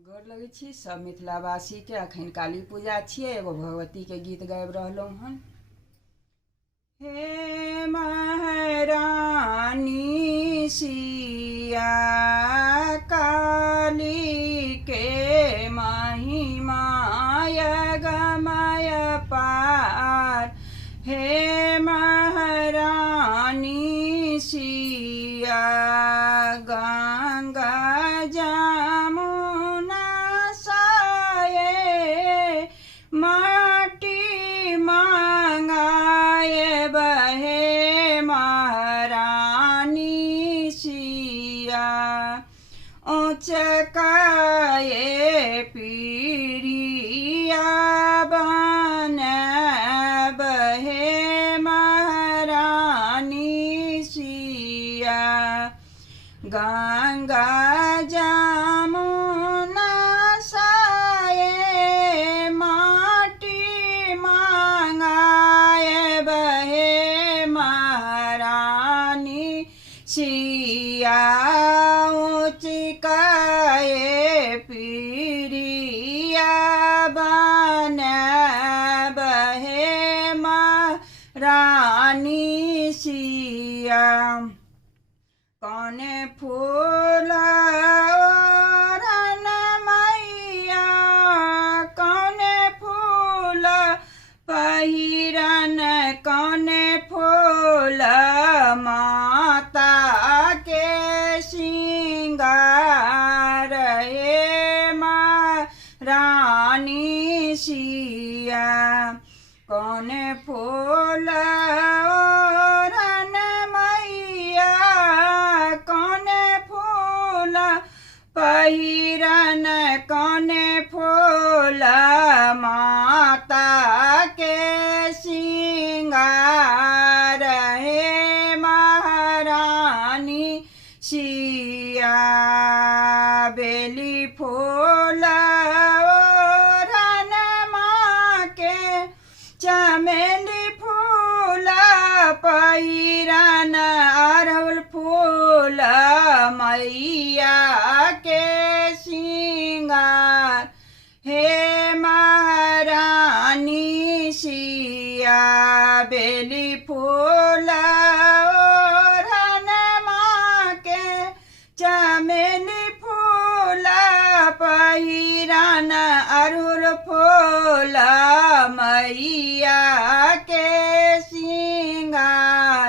गोर लगै छी सब मिथिलावासी के। अखन काली पूजा छियै, एगो भगवती के गीत गाबि रहलहुँ हन। हे महारानी सिया काली के महिमा गमय पार। हे महारानी सिया गंगा जमुना साये माटी मांगाए बहे। महारानी सिया ऊंचकाए पीरिया बन बहे। महारानी सिया गंगा जमुना साये माटी मांगाए बहे। महारानी सिया ऊंचकाए पीरिया बन बहे। महारानी सिया कौने फूल ओढ़न मैया कौने फूल पहिरन। कौने फूल माता के सिंगार। हे महारानी सिया कौने फूल ओढ़न मैया कौने फूल पहिरन। कौने फूल माता के सिंगार। हे महारानी सिया बेली फूल ओढ़न माँ के चमेली फूल पहिरन। अरहुल फूल मैया के सिंगार। हे महारानी सिया बेली फूल ओढ़न माँ के चमेली फूल पहिरन। अरहुल फूल मैया के सिंगार।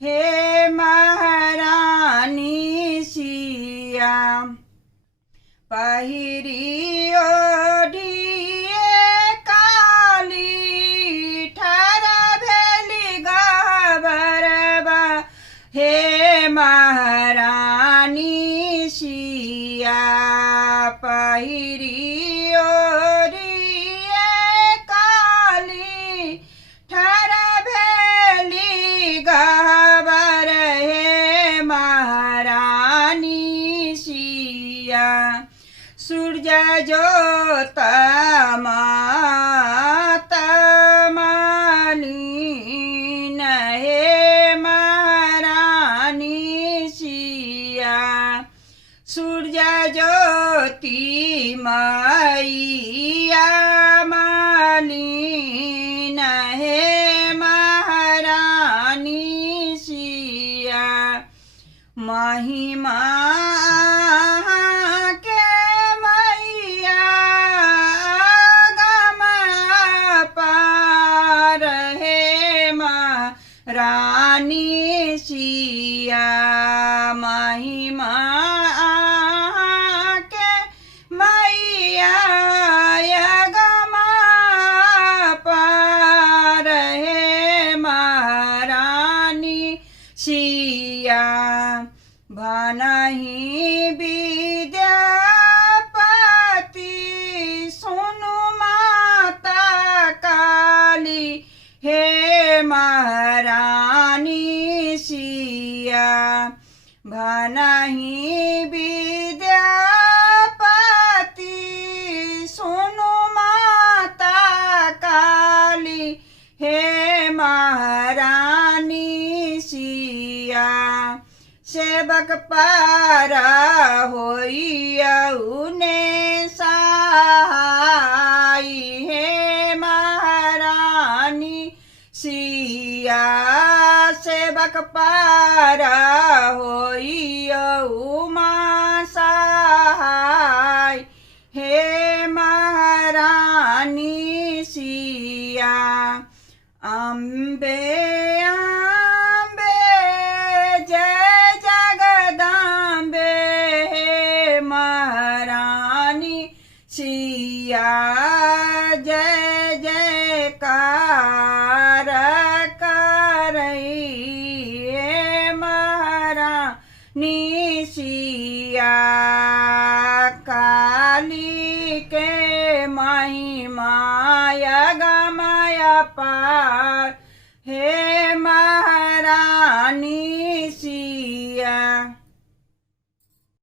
हे महारानी सिया पहिरी ओढ़िए काली ठार भेली गबरबा। हे महारानी सिया पहिरी ओढ़िए काली ठार भेली गबर। हे महारानी सिया सूर्य जोत माता मालिन। हे महारानी सिया सूर्य ज्योति मैया मालिन। हे महारानी सिया महिमा के मैया गम पार। हे महारानी सिया महिमा के मैया गम पार। हे महारानी सिया भनहि विद्यापति सुनु माता काली। हे महारानी सिया भनहि विद्यापति सुनु माता काली। हे महारानी सिया सेवक पारा होइया उने पार होइयौ माँ सहाय। हे महारानी सिया अम्बे अम्बे जय जगदम्बे। हे महारानी सिया जय जयकार करई। हे महारानी सिया काली के महिमाय गमय पार। हे महारानी सिया